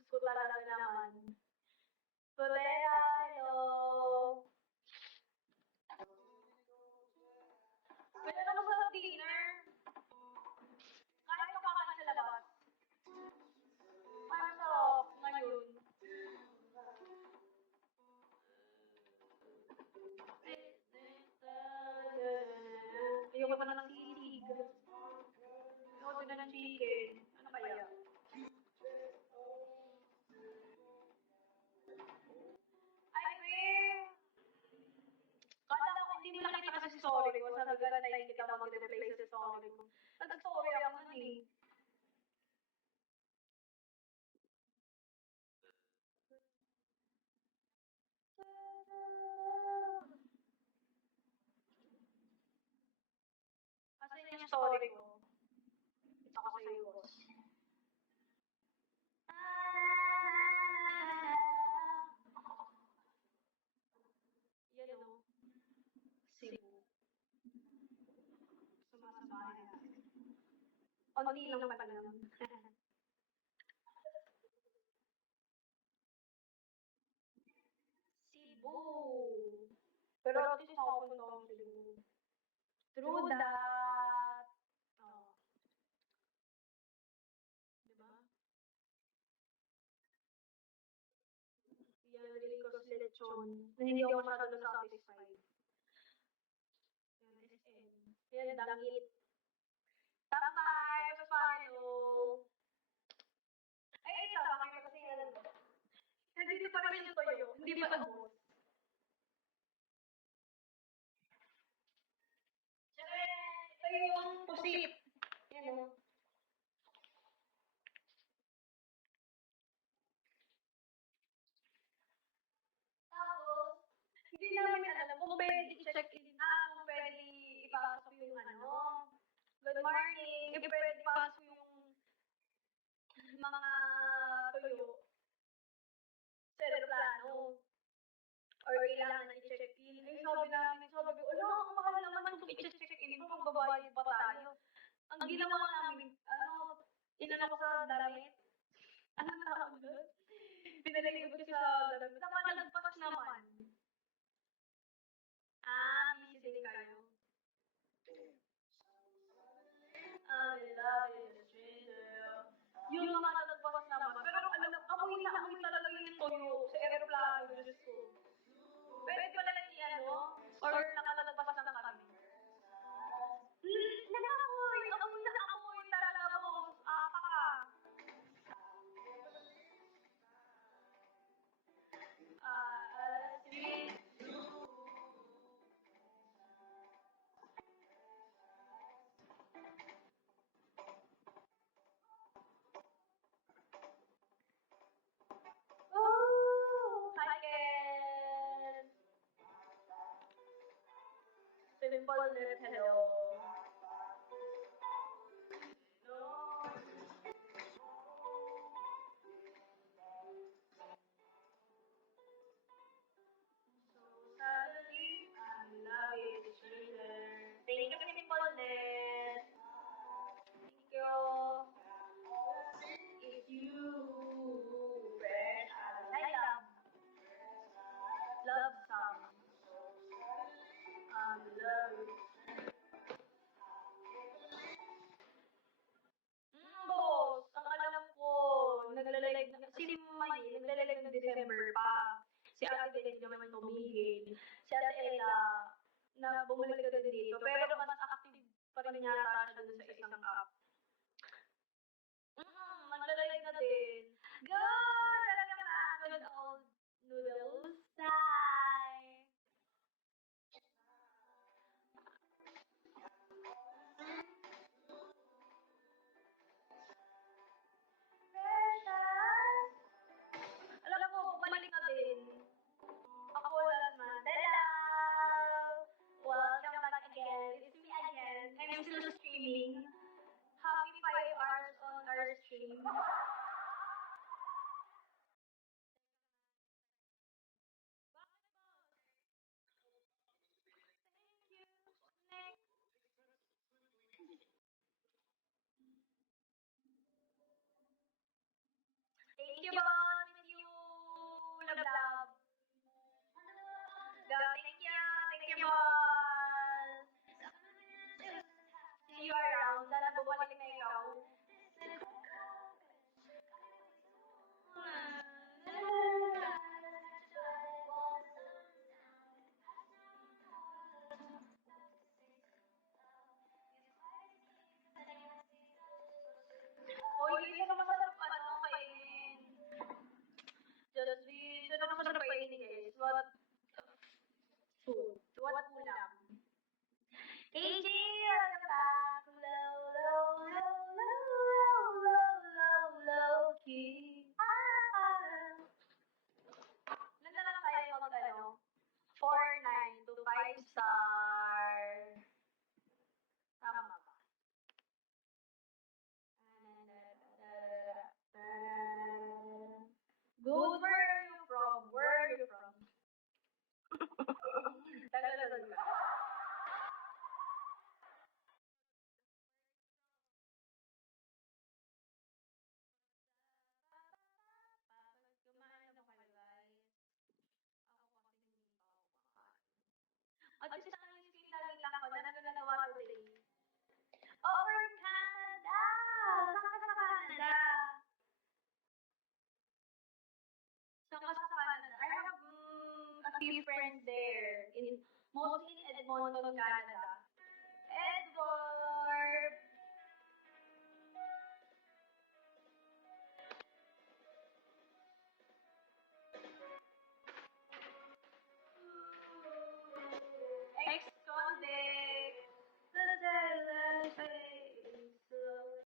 Diyos ko talaga naman. Solera, hello. Pwede ka sa dinner. Kahit ka kakain sa labas. Parang sarap ngayon. Ayoko pa ng sisig. Ayoko din ng chicken. Ano kaya? Ay, babe! Kala ko hindi mo nakita kasi story ko. Sabi ka na kita mag-replay sa story ko. Nag-story ako nun eh. Kasi yung story ko. Ito ko sa'yo, boss. Yan o. Cebu. Sumasama yan. Konti lang pa lang. Cebu. Pero at least nakapunta akong Cebu. True that. Oh. Diba? Yan, really ko sa lechon. Na hindi ako masyado na-satisfied. Yan, SM. Yan, dangit. Tampay! Paano? Ay, ito. Bakit kasi yan. Nandito pa rin yung toyo. Hindi ba ubos? Siyempre, ito yung pusit. Yan o. Tapos, hindi namin alam kung pwede i-check in kung pwede ipasok yung good morning, if pwede ipasok yung mga tuyo sa aeroplano. Or kailangan i-check in. Ay, sabi ko, ang mahal naman kung i-check in, magbabayad pa tayo. Ang ginawa namin, inano ko sa damit. Anong tawag doon? Pinalibot ko sa damit. Nakalagpas naman. Busy din kayo. Yung nakalagpas naman. Pero amoy na amoy talaga yung toyo sa aeroplano. Diyos ko. Pwede ko na lang or nakalagpas na kami. Nakamoy! Amoy na amoy talaga, boss. Paka. Sweet. Hi, Ken! Simple net, hello. Suddenly, I love it, children. Thank you, Simple net. Thank you. If you fresh as I love some. Love. Boss, ang alam ko, naglalag na, si May, naglalag ng December pa. Si Ate Belen naman tumigil. Si Ate Ella, na bumalik ka din dito. Pero mas active pa rin yata siya dun sa isang app. Naglalag na din. Good! Welcome back! Good old noodles time! Precious! Alam mo, bumalik na din. Ako last month. Hello! Welcome back again. It's me again. I'm still streaming. Happy 5 hours on our stream. Thank you, boss. there, mostly in Edmonton, Canada.